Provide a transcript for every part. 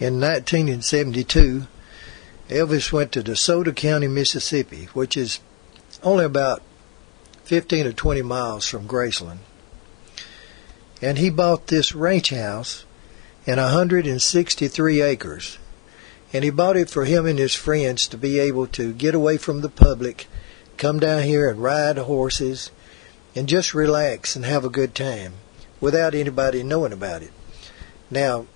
In 1972, Elvis went to DeSoto County, Mississippi, which is only about 15 or 20 miles from Graceland. And he bought this ranch house in 163 acres. And he bought it for him and his friends to be able to get away from the public, come down here and ride horses, and just relax and have a good time without anybody knowing about it. Now,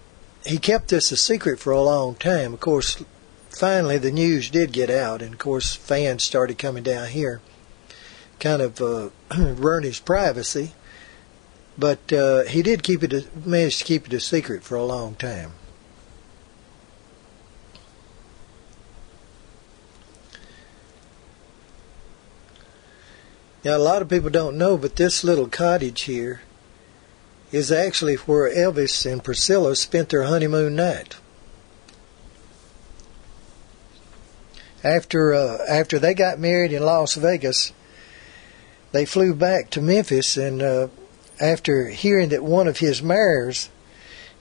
he kept this a secret for a long time. Of course, finally the news did get out, and of course fans started coming down here, kind of ruin his privacy. But he did manage to keep it a secret for a long time. Now, a lot of people don't know, but this little cottage here is actually where Elvis and Priscilla spent their honeymoon night. After they got married in Las Vegas, they flew back to Memphis, and after hearing that one of his mares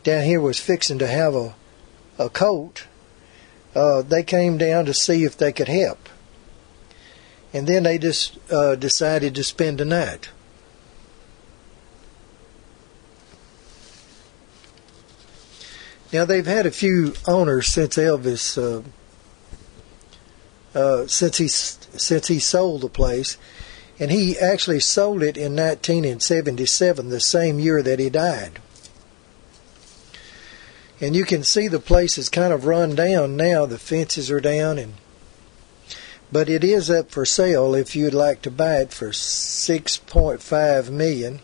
down here was fixing to have a colt, they came down to see if they could help. And then they just decided to spend the night. Now, they've had a few owners since Elvis, since he sold the place, and he actually sold it in 1977, the same year that he died. And you can see the place is kind of run down now. The fences are down, but it is up for sale if you'd like to buy it for $6.5 million.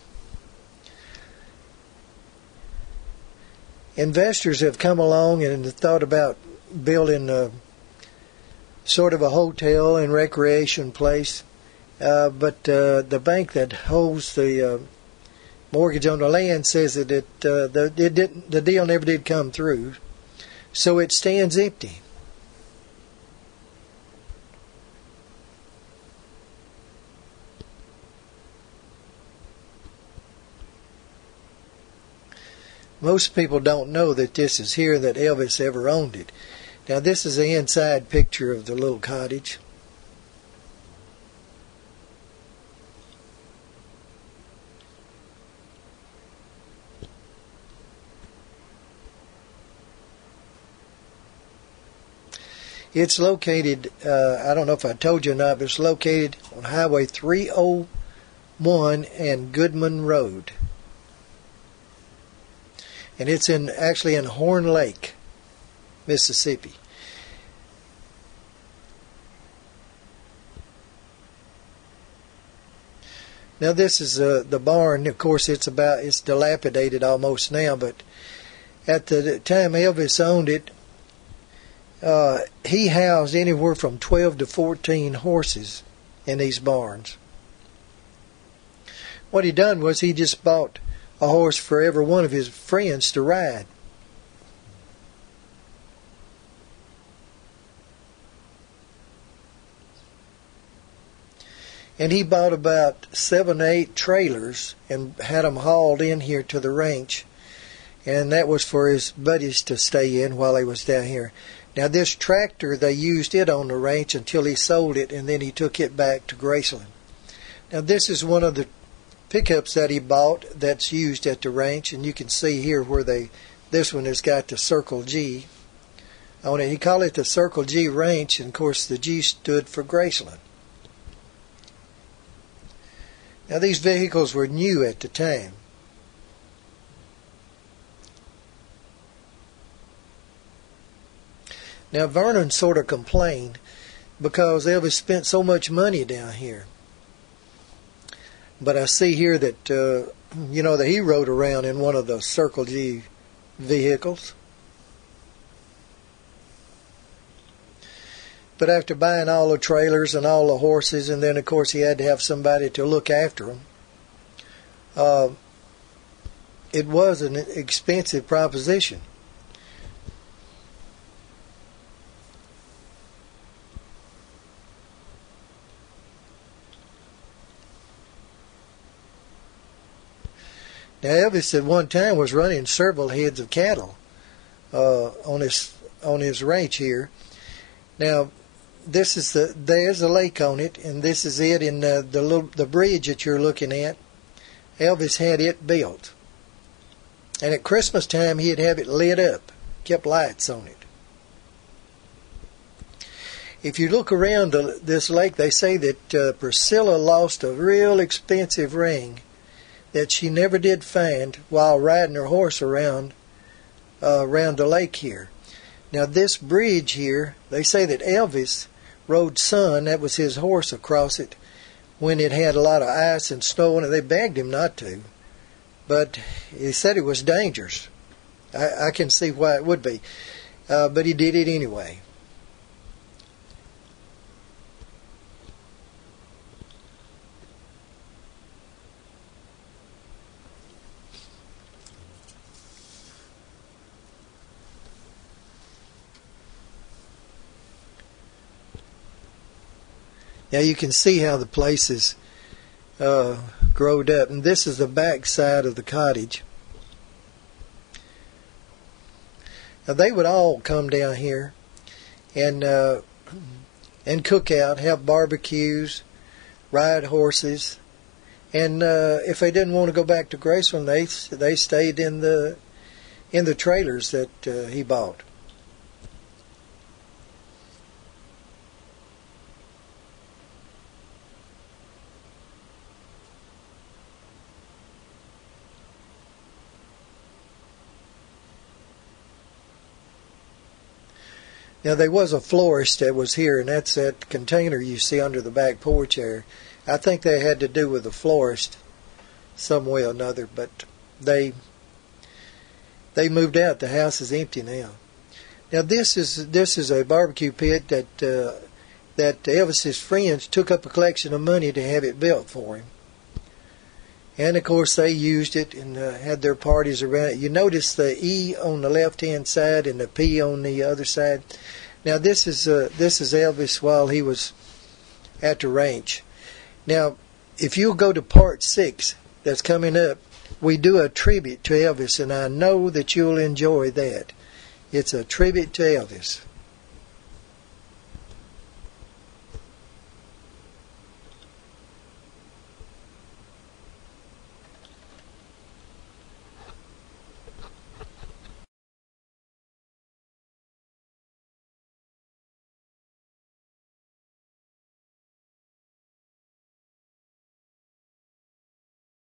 Investors have come along and thought about building sort of a hotel and recreation place, but the bank that holds the mortgage on the land says that the deal never did come through, so it stands empty. Most people don't know that this is here, that Elvis ever owned it. Now, this is the inside picture of the little cottage. It's located, I don't know if I told you or not, but it's located on Highway 301 and Goodman Road. And it's actually in Horn Lake, Mississippi. Now, this is the barn. Of course, it's dilapidated almost now, but at the time Elvis owned it, he housed anywhere from 12 to 14 horses in these barns. What he done was he just bought a horse for every one of his friends to ride. And he bought about 7 or 8 trailers and had them hauled in here to the ranch. And that was for his buddies to stay in while he was down here. Now, this tractor, they used it on the ranch until he sold it, and then he took it back to Graceland. Now, this is one of the pickups that he bought that's used at the ranch, and you can see here where this one has got the Circle G on it. He called it the Circle G Ranch, and of course the G stood for Graceland. Now, these vehicles were new at the time. Now, Vernon sort of complained because Elvis spent so much money down here. But I see here that, that he rode around in one of the Circle G vehicles. But after buying all the trailers and all the horses, and then, of course, he had to have somebody to look after them, it was an expensive proposition. Now, Elvis at one time was running several heads of cattle on his ranch here. Now, there's a lake on it, and this is it. In the bridge that you're looking at, Elvis had it built, and at Christmas time he'd have it lit up, kept lights on it. If you look around this lake, they say that Priscilla lost a real expensive ring that she never did find while riding her horse around the lake here. Now this bridge here, they say that Elvis rode Sun, that was his horse, across it when it had a lot of ice and snow on it. They begged him not to, but he said it was dangerous. I can see why it would be, but he did it anyway. Now you can see how the place is growed up, and this is the back side of the cottage. Now they would all come down here and cook out, have barbecues, ride horses, and if they didn't want to go back to Graceland, they stayed in the trailers that he bought. Now there was a florist that was here, and that's that container you see under the back porch there. I think they had to do with the florist some way or another, but they moved out. The house is empty now. Now this is a barbecue pit that Elvis's friends took up a collection of money to have it built for him. And of course they used it and had their parties around it. You notice the E on the left-hand side and the P on the other side. Now this is Elvis while he was at the ranch. Now, if you'll go to part 6 that's coming up, we do a tribute to Elvis, and I know that you'll enjoy that. It's a tribute to Elvis.